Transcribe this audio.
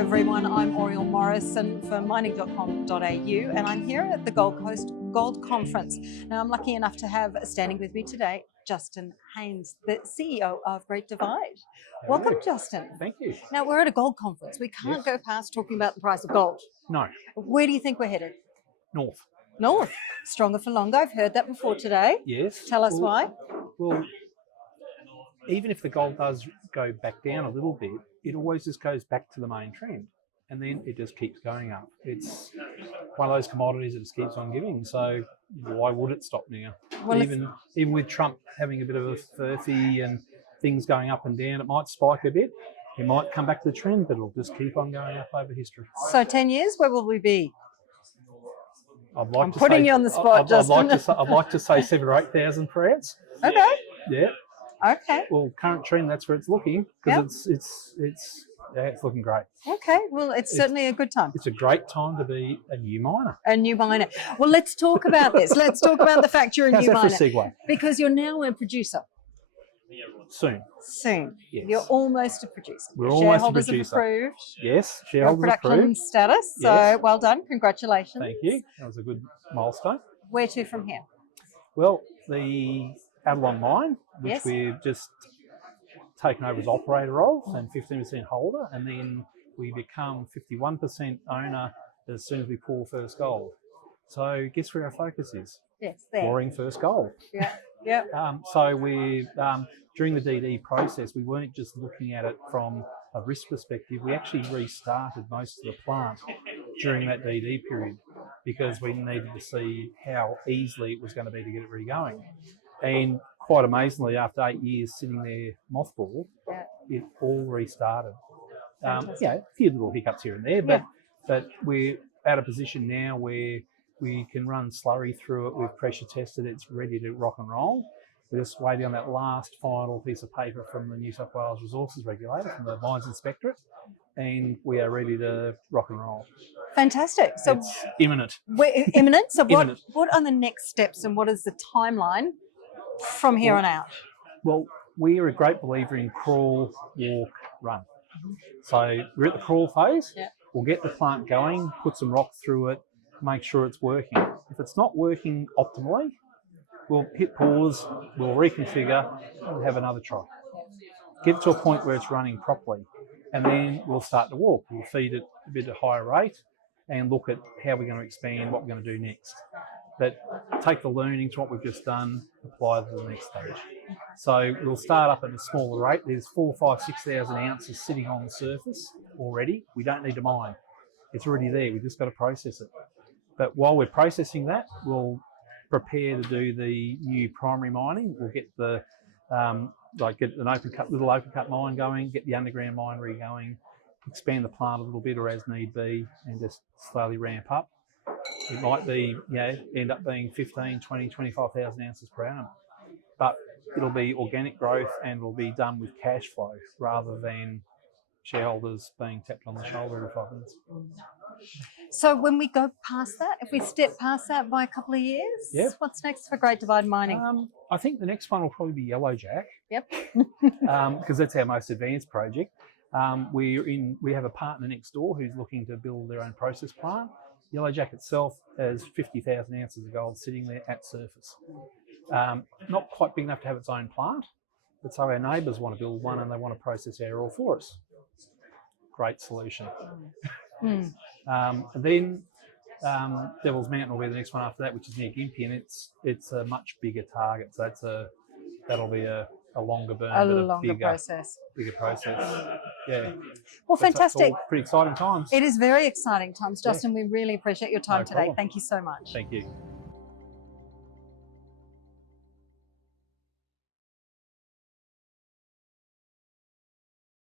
everyone, I'm Oriel Morrison for mining.com.au and I'm here at the Gold Coast Gold Conference. Now I'm lucky enough to have standing with me today Justin Haines, the CEO of Great Divide. Welcome, Justin. Thank you. Now we're at a gold conference. We can't go past talking about the price of gold. No. Where do you think we're headed? North. North. Stronger for longer. I've heard that before today. Yes. Tell us why. Well, even if the gold does go back down a little bit, it always just goes back to the main trend, and then it just keeps going up. It's one of those commodities that just keeps on giving. So why would it stop now? Well, even with Trump having a bit of a furphy and things going up and down, it might spike a bit. It might come back to the trend, but it'll just keep on going up over history. So 10 years, where will we be? I'm putting you on the spot, Justin. I'd like to say 7,000 or 8,000 per ounce. Okay. Yeah. Okay. Well, current trend, that's where it's looking, because it's looking great. Okay. Well, it's certainly a good time. It's a great time to be a new miner. A new miner. Well, let's talk about this. Let's talk about the fact you're a new miner. How's that for a segue? Because you're now a producer. Soon. Yes. You're almost a producer. We're almost a producer. Shareholders have approved. Yes, your shareholders production approved. status. So Yes. well done. Congratulations. Thank you. That was a good milestone. Where to from here? Well, the Avalon mine, which we've just taken over as operator of and 15% holder, and then we become 51% owner as soon as we pour first gold. So guess where our focus is? Yes, there. Pouring first gold. Yeah. Yeah. So we during the DD process, we weren't just looking at it from a risk perspective. We actually restarted most of the plant during that DD period because we needed to see how easily it was going to be to get it re-going. And quite amazingly, after 8 years sitting there mothballed, it all restarted. A few little hiccups here and there, but we're at a position now where we can run slurry through it. We've pressure tested it. It's ready to rock and roll. We're just waiting on that last final piece of paper from the New South Wales Resources Regulator, from the Mines Inspectorate, and we are ready to rock and roll. Fantastic. So it's imminent. We're imminent. So what are the next steps and what is the timeline from here on out? Well, we are a great believer in crawl, walk, run. So we're at the crawl phase. Yeah. We'll get the plant going, put some rock through it, make sure it's working. If it's not working optimally, we'll hit pause, we'll reconfigure, and have another try. Get it to a point where it's running properly, and then we'll start to walk. We'll feed it a bit at a higher rate and look at how we're going to expand, what we're going to do next. But take the learnings from what we've just done, apply to the next stage. So we'll start up at a smaller rate. There's 4,000, 5,000, 6,000 ounces sitting on the surface already. We don't need to mine. It's already there. We've just got to process it. But while we're processing that, we'll prepare to do the new primary mining. We'll get the get an little open cut mine going, get the underground mine re-going, expand the plant a little bit or as need be, and just slowly ramp up. It might be, end up being 15, 20, 25,000 ounces per annum. But it'll be organic growth and it'll be done with cash flow rather than shareholders being tapped on the shoulder every 5 minutes. So when we go past that, if we step past that by a couple of years, what's next for Great Divide Mining? I think the next one will probably be Yellowjack. Yep. Because that's our most advanced project. We have a partner next door who's looking to build their own process plant. Yellowjack itself has 50,000 ounces of gold sitting there at surface. Not quite big enough to have its own plant, but so our neighbours want to build one and they want to process our ore for us. Great solution. And then Devil's Mountain will be the next one after that, which is near Gympie, and it's a much bigger target. So that'll be a longer burn, bigger process. Yeah. Well, fantastic. Pretty exciting times. It is very exciting times, Justin. We really appreciate your time today. Thank you so much. Thank you.